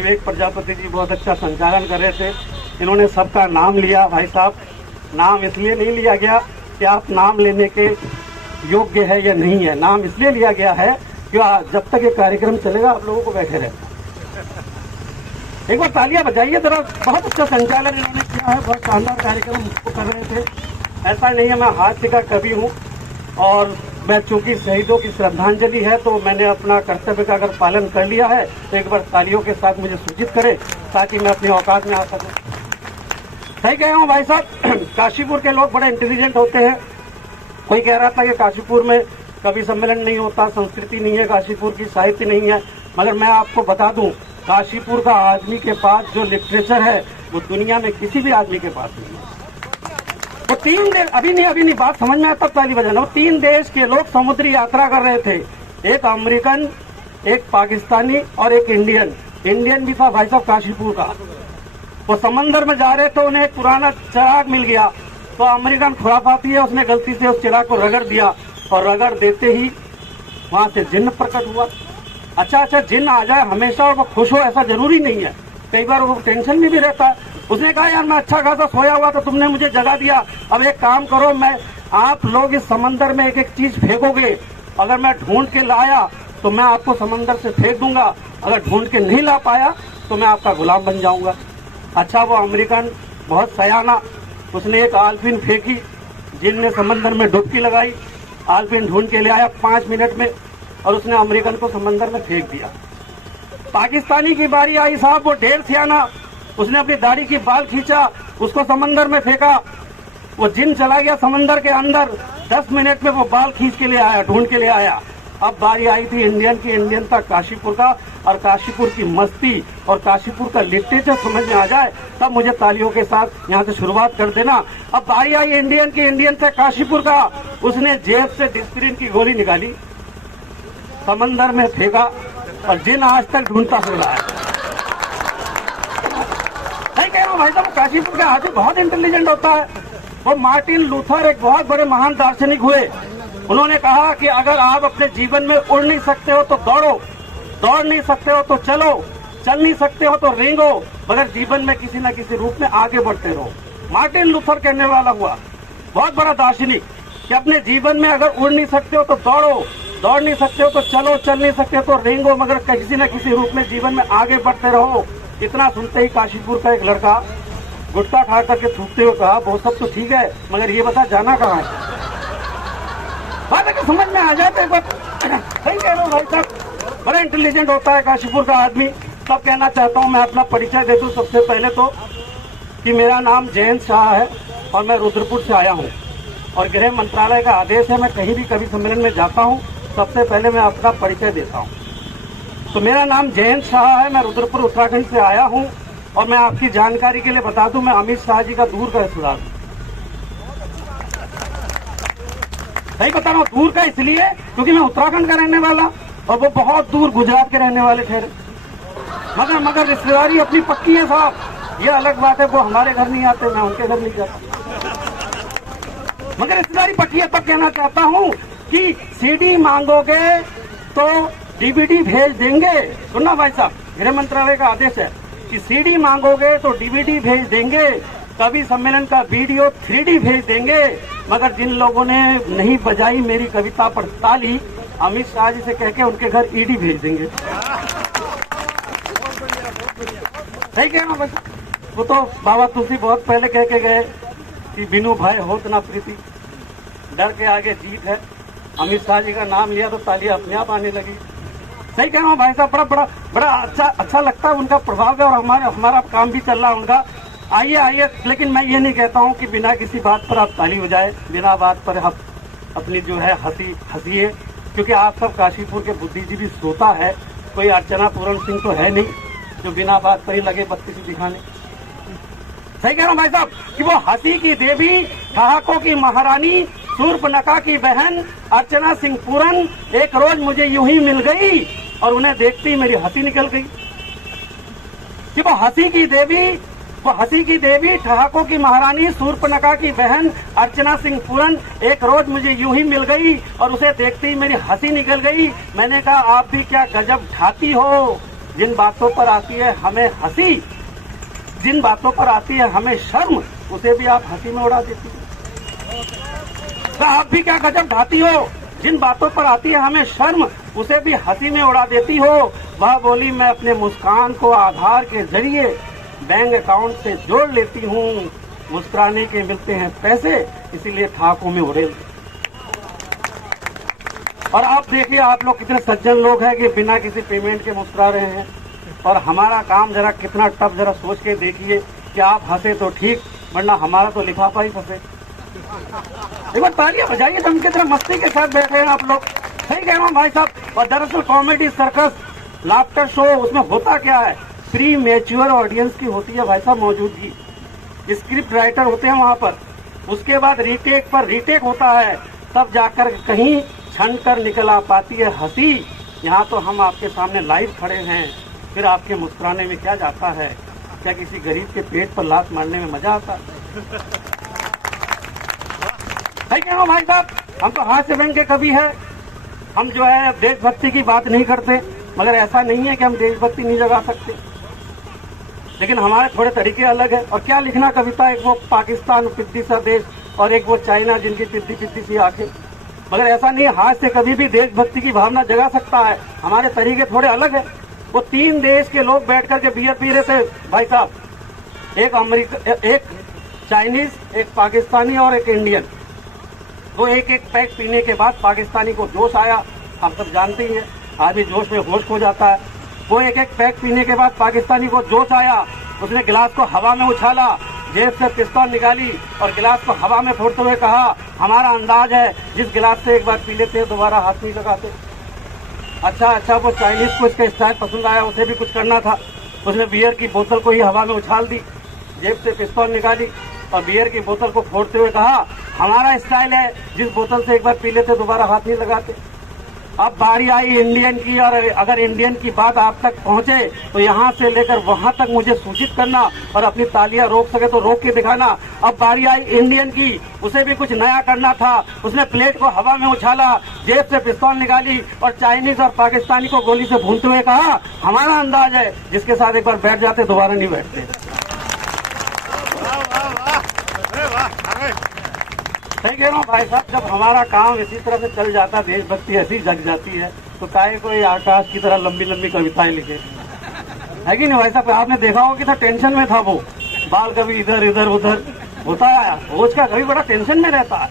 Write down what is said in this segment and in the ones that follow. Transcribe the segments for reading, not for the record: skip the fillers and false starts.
विवेक प्रजापति जी बहुत अच्छा संचालन कर रहे थे। इन्होंने सबका नाम लिया। भाई साहब, नाम इसलिए नहीं लिया गया कि आप नाम लेने के योग्य है या नहीं है, नाम इसलिए लिया गया है कि जब तक ये कार्यक्रम चलेगा आप लोगों को बैठे रहे। एक बार तालियां बजाइए जरा। बहुत अच्छा संचालन इन्होंने किया है, बहुत शानदार कार्यक्रम कर रहे थे। ऐसा नहीं है मैं हास्य का कवि हूँ, और मैं चूंकि शहीदों की श्रद्धांजलि है तो मैंने अपना कर्तव्य का अगर पालन कर लिया है तो एक बार तालियों के साथ मुझे सूचित करें ताकि मैं अपनी औकात में आ सकूं। सही कह रहा हूँ भाई साहब, काशीपुर के लोग बड़े इंटेलिजेंट होते हैं। कोई कह रहा था कि काशीपुर में कवि सम्मेलन नहीं होता, संस्कृति नहीं है काशीपुर की, साहित्य नहीं है, मगर मैं आपको बता दूं काशीपुर का आदमी के पास जो लिटरेचर है वो दुनिया में किसी भी आदमी के पास नहीं है। वो 3 देश, अभी नहीं बात समझ में आता, ताली बजाना। वो 3 देश के लोग समुद्री यात्रा कर रहे थे, एक अमेरिकन, एक पाकिस्तानी और एक इंडियन भी था भाई साहब काशीपुर का। वो समंदर में जा रहे थे, उन्हें एक पुराना चिराग मिल गया तो अमेरिकन खुराफाती है, उसने गलती से उस चिराग को रगड़ दिया और रगड़ देते ही वहां से जिन्न प्रकट हुआ। अच्छा जिन्न आ जाए हमेशा और वो खुश हो ऐसा जरूरी नहीं है, कई बार वो टेंशन में भी रहता है। उसने कहा यार मैं अच्छा खासा सोया हुआ था, तुमने मुझे जगा दिया, अब एक काम करो, मैं आप लोग इस समंदर में एक एक चीज फेंकोगे, अगर मैं ढूंढ के लाया तो मैं आपको समंदर से फेंक दूंगा, अगर ढूंढ के नहीं ला पाया तो मैं आपका गुलाम बन जाऊंगा। अच्छा वो अमेरिकन बहुत सयाना, उसने एक आलफिन फेंकी, जिनने समंदर में डुबकी लगाई, आलफिन ढूंढ के ले आया 5 मिनट में और उसने अमेरिकन को समंदर में फेंक दिया। पाकिस्तानी की बारी आई साहब, वो ढेर सियाना, उसने अपनी दाढ़ी की बाल खींचा, उसको समंदर में फेंका, वो जिन चला गया समंदर के अंदर, 10 मिनट में वो बाल खींच के ले आया, ढूंढ के ले आया। अब बारी आई थी इंडियन की, इंडियन था काशीपुर का, और काशीपुर की मस्ती और काशीपुर का लिटरेचर समझ में आ जाए तब मुझे तालियों के साथ यहाँ से शुरुआत कर देना। अब बारी आई इंडियन की, इंडियन था काशीपुर का, उसने जेब से डिस्प्रिन की गोली निकाली, समंदर में फेंका और जिन आज तक ढूंढता फिर रहा है। सही कह रहा हूँ भाई साहब, काशीपुर का आदमी बहुत इंटेलिजेंट होता है। वो मार्टिन लूथर एक बहुत बड़े महान दार्शनिक हुए, उन्होंने कहा कि अगर आप अपने जीवन में उड़ नहीं सकते हो तो दौड़ो, दौड़ नहीं सकते हो तो चलो, चल नहीं सकते हो तो रेंगो, मगर जीवन में किसी न किसी रूप में आगे बढ़ते रहो। मार्टिन लूथर कहने वाला हुआ, बहुत बड़ा दार्शनिक, कि अपने जीवन में अगर उड़ नहीं सकते हो तो दौड़ो, दौड़ नहीं सकते हो तो चलो, चल नहीं सकते हो तो रेंगो, मगर किसी न किसी रूप में जीवन में आगे बढ़ते रहो। इतना सुनते ही काशीपुर का एक लड़का गुटखा खा करके थूकते हुए कहा, वो सब तो ठीक है मगर ये बता जाना कहाँ है। बात है कि समझ में आ जाए तो एक बार। सही कह रहा हूँ भाई साहब, बड़ा इंटेलिजेंट होता है काशीपुर का आदमी। तब कहना चाहता हूँ, मैं अपना परिचय दे दूं सबसे पहले तो, कि मेरा नाम जयंत शाह है और मैं रुद्रपुर से आया हूँ, और गृह मंत्रालय का आदेश है मैं कहीं भी कभी सम्मेलन में जाता हूँ सबसे पहले मैं अपना परिचय देता हूँ। तो मेरा नाम जयंत शाह है, मैं रुद्रपुर उत्तराखंड से आया हूँ, और मैं आपकी जानकारी के लिए बता दूं मैं अमित शाह जी का दूर का रिश्तेदार हूँ। सही बता रहा हूँ, दूर का इसलिए क्योंकि मैं उत्तराखंड का रहने वाला और वो बहुत दूर गुजरात के रहने वाले ठहरे, मगर रिश्तेदारी अपनी पक्की है साहब। ये अलग बात है, वो हमारे घर नहीं आते, मैं उनके घर नहीं जाता, मगर रिश्तेदारी पक्की है। तब कहना चाहता हूँ कि सीडी मांगोगे तो डीवीडी भेज देंगे। सुनना भाई साहब, गृह मंत्रालय का आदेश है कि सीडी मांगोगे तो डीवीडी भेज देंगे, कवि सम्मेलन का वीडियो 3D भेज देंगे, मगर जिन लोगों ने नहीं बजाई मेरी कविता पर ताली, अमित शाह जी से कह के उनके घर ईडी भेज देंगे। सही कह रहा हूँ, वो तो बाबा तुलसी बहुत पहले कह के गए कि बिनु भय होत ना प्रीति, डर के आगे जीत है। अमित शाह जी का नाम लिया तो तालियां अपने आप आने लगी। सही कह रहा हूँ भाई साहब, बड़ा अच्छा लगता है उनका प्रभाव है, और हमारा काम भी चल रहा है उनका। आइए, लेकिन मैं ये नहीं कहता हूँ कि बिना किसी बात पर आप ताली बजाए, बिना बात पर आप अपनी जो है हंसिए, क्योंकि आप सब काशीपुर के बुद्धिजीवी श्रोता है, कोई अर्चना पूरन सिंह तो है नहीं जो बिना बात पर ही लगे बत्तीसी दिखाने। सही कह रहा हूँ भाई साहब कि वो हंसी की देवी, ठहाकों की महारानी, शूर्पणखा की बहन अर्चना सिंह पूरन एक रोज मुझे यूं ही मिल गई और उन्हें देखते ही मेरी हंसी निकल गई। कि वो हंसी की देवी, ठहाकों की महारानी, शूर्पणखा की बहन अर्चना सिंह पूरन एक रोज मुझे यूं ही मिल गई और उसे देखते ही मेरी हंसी निकल गई। मैंने कहा आप भी क्या गजब ढाती हो, जिन बातों पर आती है हमें हंसी, जिन बातों पर आती है हमें शर्म, उसे भी आप हंसी में उड़ा देती हो। तो आप भी क्या गजब ढाती हो। जिन बातों पर आती है हमें शर्म, उसे भी हंसी में उड़ा देती हो। वह बोली मैं अपने मुस्कान को आधार के जरिए बैंक अकाउंट से जोड़ लेती हूँ, मुस्कुराने के मिलते हैं पैसे, इसीलिए ठाकों में उड़ेल। और आप देखिए आप लोग कितने सज्जन लोग हैं कि बिना किसी पेमेंट के मुस्कुरा रहे हैं, और हमारा काम जरा कितना टफ, जरा सोच के देखिए कि आप हंसे तो ठीक, वरना हमारा तो लिफाफा ही फंसे। एक बार तालियां बजाइए, हम कितना मस्ती के साथ बैठे हैं आप लोग। सही कह रहा हूँ भाई साहब। और दरअसल कॉमेडी सर्कस लाफ्टर शो, उसमें होता क्या है, प्री मैच्योर ऑडियंस की होती है भाई साहब मौजूदगी, स्क्रिप्ट राइटर होते हैं वहां पर, उसके बाद रीटेक पर रीटेक होता है, तब जाकर कहीं छन कर निकल आ पाती है हंसी। यहाँ तो हम आपके सामने लाइव खड़े हैं, फिर आपके मुस्कुराने में क्या जाता है? क्या किसी गरीब के पेट पर लात मारने में मजा आता? सही कह रहा हूं भाई साहब। हम तो हाथ से बन के कभी है, हम जो है देशभक्ति की बात नहीं करते, मगर ऐसा नहीं है कि हम देशभक्ति नहीं जगा सकते, लेकिन हमारे थोड़े तरीके अलग है। और क्या लिखना कविता, एक वो पाकिस्तान पिद्दी सा देश और एक वो चाइना जिनकी पिद्दी पिद्दी सी आंखें, मगर ऐसा नहीं, हाथ से कभी भी देशभक्ति की भावना जगा सकता है। हमारे तरीके थोड़े अलग है। वो 3 देश के लोग बैठ करके बियर पी रहे थे भाई साहब, एक अमेरिका, एक चाइनीज, एक पाकिस्तानी और एक इंडियन। वो एक एक पैक पीने के बाद पाकिस्तानी को जोश आया, आप सब जानते ही हैं, आदमी जोश में होश खो जाता है। वो एक एक पैक पीने के बाद पाकिस्तानी को जोश आया, उसने गिलास को हवा में उछाला, जेब से पिस्तौल निकाली और गिलास को हवा में फोड़ते हुए कहा, हमारा अंदाज है जिस गिलास से एक बार पी लेते हैं दोबारा हाथ नहीं लगाते। अच्छा, वो चाइनीज को इसका स्टाइल पसंद आया, उसे भी कुछ करना था, उसने बियर की बोतल को ही हवा में उछाल दी, जेब से पिस्तौल निकाली और बियर की बोतल को फोड़ते हुए कहा, हमारा स्टाइल है जिस बोतल से एक बार पी लेते दोबारा हाथ नहीं लगाते। अब बारी आई इंडियन की, और अगर इंडियन की बात आप तक पहुंचे तो यहाँ से लेकर वहां तक मुझे सूचित करना और अपनी तालियां रोक सके तो रोक के दिखाना। अब बारी आई इंडियन की, उसे भी कुछ नया करना था, उसने प्लेट को हवा में उछाला, जेब से पिस्तौल निकाली और चाइनीज और पाकिस्तानी को गोली से भूनते हुए कहा, हमारा अंदाज है जिसके साथ एक बार बैठ जाते दोबारा नहीं बैठते। सही कह रहा हूँ भाई साहब। जब हमारा काम इसी तरह से चल जाता, देशभक्ति ऐसी जग जाती है, तो काहे कोई आकाश की तरह लंबी लंबी कविताएं लिखे, है कि नहीं भाई साहब? आपने देखा हो कि था टेंशन में था वो, बाल कभी इधर इधर उधर होता है, रोज का कभी बड़ा टेंशन में रहता है।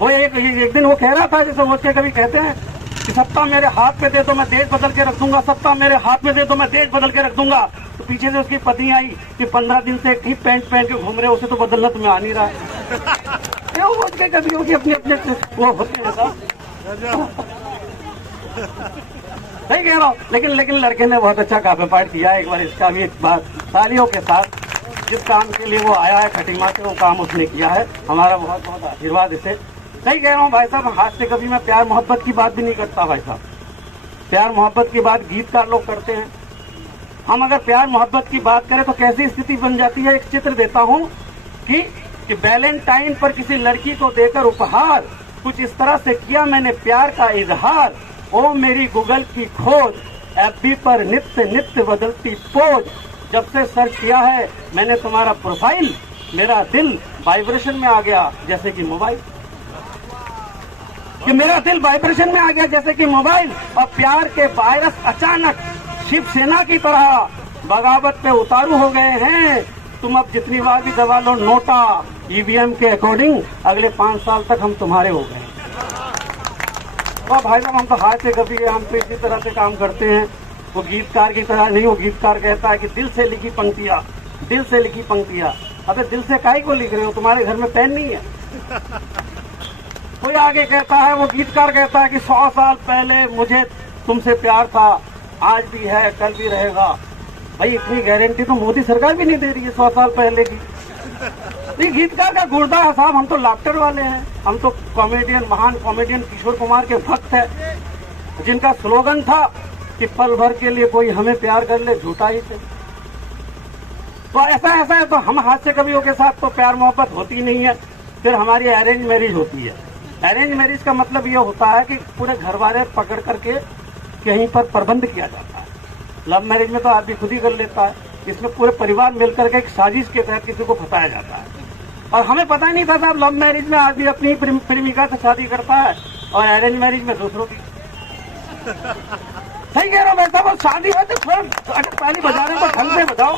वो एक दिन वो कह रहा था, जैसे रोज के कभी कहते हैं कि सत्ता मेरे हाथ में दे दो मैं देश बदल के रख दूंगा, सत्ता मेरे हाथ में दे दो मैं देश बदल के रख दूंगा। तो पीछे से उसकी पत्नी आई कि 15 दिन से एक ही पैंट पहन के घूम रहे, उसे तो बदलना तुम्हें आ नहीं रहा है। वो के कभी होगी अपने अपने वो होते हैं साहब। सही कह रहा हूँ। लेकिन लड़के ने बहुत अच्छा काव्य पाठ किया। एक बार इसका भी एक बात तालियों के साथ, जिस काम के लिए वो आया है खटीमा से, वो काम उसने किया है। हमारा बहुत बहुत आशीर्वाद इसे। सही कह रहा हूँ भाई साहब। हाथ से कभी मैं प्यार मोहब्बत की बात भी नहीं करता भाई साहब। प्यार मोहब्बत की बात गीतकार लोग करते हैं। हम अगर प्यार मोहब्बत की बात करें तो कैसी स्थिति बन जाती है। एक चित्र देता हूँ कि वैलेंटाइन पर किसी लड़की को देकर उपहार, कुछ इस तरह से किया मैंने प्यार का इजहार। ओ मेरी गूगल की खोज, एफबी पर नित्य नित्य बदलती पोज। जब से सर्च किया है मैंने तुम्हारा प्रोफाइल, मेरा दिल वाइब्रेशन में आ गया जैसे कि मोबाइल। कि मेरा दिल वाइब्रेशन में आ गया जैसे कि मोबाइल। और प्यार के वायरस अचानक शिवसेना की तरह बगावत पे उतारू हो गए हैं। तुम अब जितनी बार भी दबा लो नोटा, ईवीएम के अकॉर्डिंग अगले 5 साल तक हम तुम्हारे हो गए। तो भाई साहब हम तो हाथ से कभी, हम तो इसी तरह से काम करते हैं। वो गीतकार की तरह नहीं। वो गीतकार कहता है कि दिल से लिखी पंक्तियां, दिल से लिखी पंक्तियां। अबे दिल से काहे को लिख रहे हो, तुम्हारे घर में पेन नहीं है? कोई आगे कहता है, वो गीतकार कहता है कि 100 साल पहले मुझे तुमसे प्यार था, आज भी है कल भी रहेगा। भाई इतनी गारंटी तो मोदी सरकार भी नहीं दे रही है 100 साल पहले की। ये गीतकार का गुर्दा है साहब। हम तो लाफ्टर वाले हैं, हम तो कॉमेडियन, महान कॉमेडियन किशोर कुमार के भक्त हैं, जिनका स्लोगन था कि पल भर के लिए कोई हमें प्यार कर ले, झूठा ही से। तो ऐसा है तो हम हाथ से कवियों के साथ तो प्यार मोहब्बत होती नहीं है। फिर हमारी अरेंज मैरिज होती है। अरेंज मैरिज का मतलब ये होता है कि पूरे घर वाले पकड़ करके कहीं पर प्रबंध किया जाता है। लव मैरिज में तो आदमी खुद ही कर लेता है, इसमें पूरे परिवार मिलकर के एक साजिश के तहत किसी को फंसाया जाता है। और हमें पता ही नहीं था साहब, लव मैरिज में आदमी अपनी प्रेमिका से शादी करता है और अरेंज मैरिज में दूसरों की। सही कह रहा हूँ भाई साहब, और शादी है तो थोड़ा अगर ताली बजा रहे हो तो ढंग से बजाओ,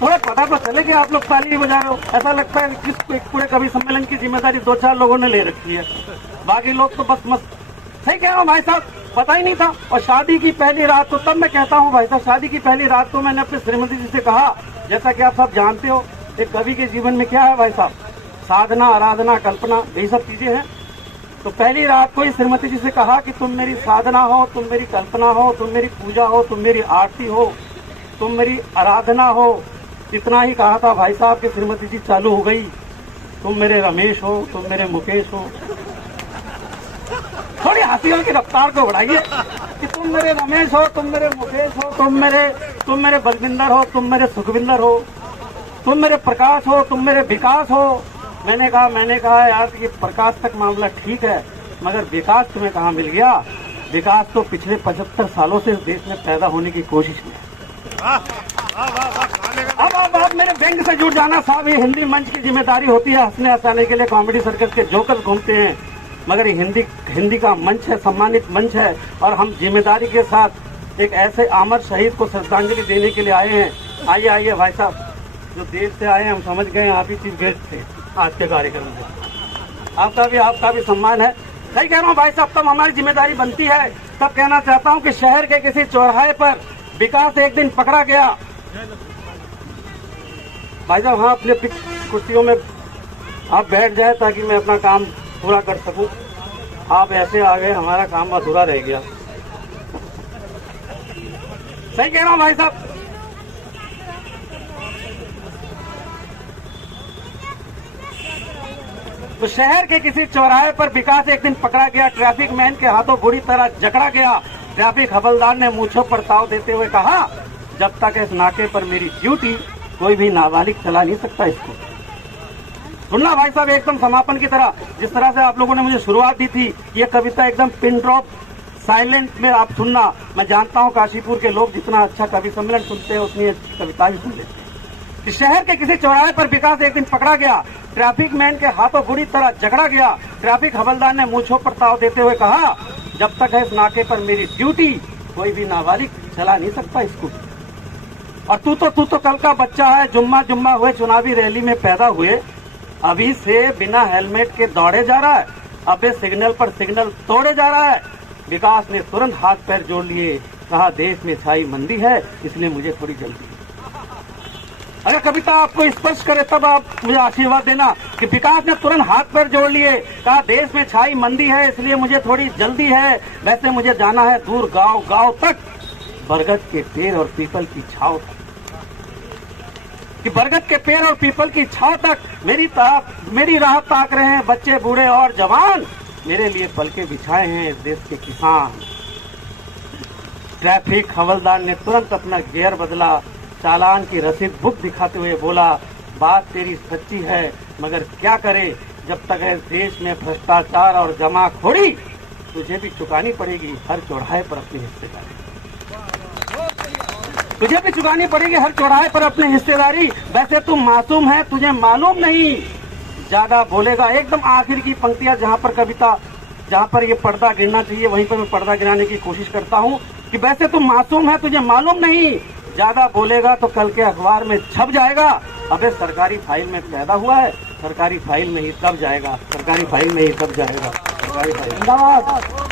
थोड़ा पता तो चले कि आप लोग ताली नहीं बजा रहे हो। ऐसा लगता है कि पूरे कवि सम्मेलन की जिम्मेदारी 2-4 लोगों ने ले रखी है, बाकी लोग तो बस मस्त। सही कह रहा हूँ भाई साहब, पता ही नहीं था। और शादी की पहली रात तो तब मैं कहता हूँ भाई साहब, शादी की पहली रात तो मैंने अपने श्रीमती जी से कहा, जैसा कि आप सब जानते हो एक कवि के जीवन में क्या है भाई साहब, साधना, आराधना, कल्पना, यही सब चीजें हैं। तो पहली रात को ही श्रीमती जी से कहा कि तुम मेरी साधना हो, तुम मेरी कल्पना हो, तुम मेरी पूजा हो, तुम मेरी आरती हो, तुम मेरी आराधना हो। इतना ही कहा था भाई साहब कि श्रीमती जी चालू हो गई, तुम मेरे रमेश हो, तुम मेरे मुकेश हो। थोड़ी हंसियों की रफ्तार को बढ़ाइए कि तुम मेरे रमेश हो, तुम मेरे मुकेश हो, तुम मेरे बलविंदर हो, तुम मेरे सुखविंदर हो, तुम मेरे प्रकाश हो, तुम मेरे विकास हो। मैंने कहा यार ये प्रकाश तक मामला ठीक है, मगर विकास तुम्हें कहाँ मिल गया? विकास तो पिछले 75 सालों से इस देश में पैदा होने की कोशिश में। अब आप मेरे बैंक से जुड़ जाना साहब, ये हिंदी मंच की जिम्मेदारी होती है, हंसने हंसाने के लिए कॉमेडी सर्कस के जोकर घूमते हैं, मगर ये हिंदी का मंच है, सम्मानित मंच है, और हम जिम्मेदारी के साथ एक ऐसे अमर शहीद को श्रद्धांजलि देने के लिए आए हैं। आइए भाई साहब, जो देश से आए हैं हम समझ गए, आप ही चीफ गेस्ट थे आज के कार्यक्रम में, आपका भी सम्मान है। सही कह रहा हूँ भाई साहब, तब हमारी जिम्मेदारी बनती है। तब कहना चाहता हूँ कि शहर के किसी चौराहे पर विकास एक दिन पकड़ा गया। भाई साहब हाँ, अपने कुर्सियों में आप बैठ जाए ताकि मैं अपना काम पूरा कर सकूं। आप ऐसे आ गए, हमारा काम अधूरा रह गया। सही कह रहा हूँ भाई साहब। तो शहर के किसी चौराहे पर विकास एक दिन पकड़ा गया, ट्रैफिक मैन के हाथों बुरी तरह जकड़ा गया। ट्रैफिक हवलदार ने मूंछों पर ताव देते हुए कहा, जब तक इस नाके पर मेरी ड्यूटी, कोई भी नाबालिग चला नहीं सकता इसको। सुनना भाई साहब, एकदम समापन की तरह, जिस तरह से आप लोगों ने मुझे शुरुआत दी थी, ये कविता एकदम पिन ड्रॉप साइलेंट में आप सुनना। मैं जानता हूँ काशीपुर के लोग जितना अच्छा कवि सम्मेलन सुनते हैं उतनी अच्छी कविता ही सुन लेते हैं। कि शहर के किसी चौराहे पर विकास एक दिन पकड़ा गया, ट्रैफिक मैन के हाथों बुरी तरह जकड़ा गया। ट्रैफिक हवलदार ने मूंछों पर ताव देते हुए कहा, जब तक है इस नाके पर मेरी ड्यूटी, कोई भी नाबालिग चला नहीं सकता इसको। और तू तो कल का बच्चा है, जुम्मा हुए चुनावी रैली में पैदा हुए, अभी से बिना हेलमेट के दौड़े जा रहा है, अबे सिग्नल पर सिग्नल तोड़े जा रहा है। विकास ने तुरंत हाथ पैर जोड़ लिए, कहा देश में छाई मंदी है, इसलिए मुझे थोड़ी जल्दी। अगर कविता आपको स्पर्श करे तब आप मुझे आशीर्वाद देना कि विकास ने तुरंत हाथ पैर जोड़ लिए, कहा देश में छाई मंदी है, इसलिए मुझे थोड़ी जल्दी है। वैसे मुझे जाना है दूर गांव तक, बरगद के पेड़ और पीपल की छाव तक, कि बरगद के पेड़ और पीपल की छाव तक मेरी राह ताक रहे हैं बच्चे, बूढ़े और जवान, मेरे लिए पलके बिछाए हैं इस देश के किसान। ट्रैफिक हवलदार ने तुरंत अपना गियर बदला, चालान की रसीद बुक दिखाते हुए बोला, बात तेरी सच्ची है, मगर क्या करे, जब तक इस देश में भ्रष्टाचार और जमाखोरी, तुझे भी चुकानी पड़ेगी हर चौराहे पर अपनी हिस्सेदारी। तुझे भी चुकानी पड़ेगी हर चौराहे पर अपनी हिस्सेदारी। वैसे तुम मासूम है, तुझे मालूम नहीं, ज्यादा बोलेगा। एकदम आखिर की पंक्तियां जहां पर कविता, जहां पर ये पर्दा गिरना चाहिए वहीं पर मैं पर्दा गिराने की कोशिश करता हूं कि वैसे तुम मासूम है, तुझे मालूम नहीं, ज्यादा बोलेगा तो कल के अखबार में छप जाएगा। अबे सरकारी फाइल में पैदा हुआ है, सरकारी फाइल में ही दब जाएगा, सरकारी फाइल में ही दब जाएगा, सरकारी फाइल।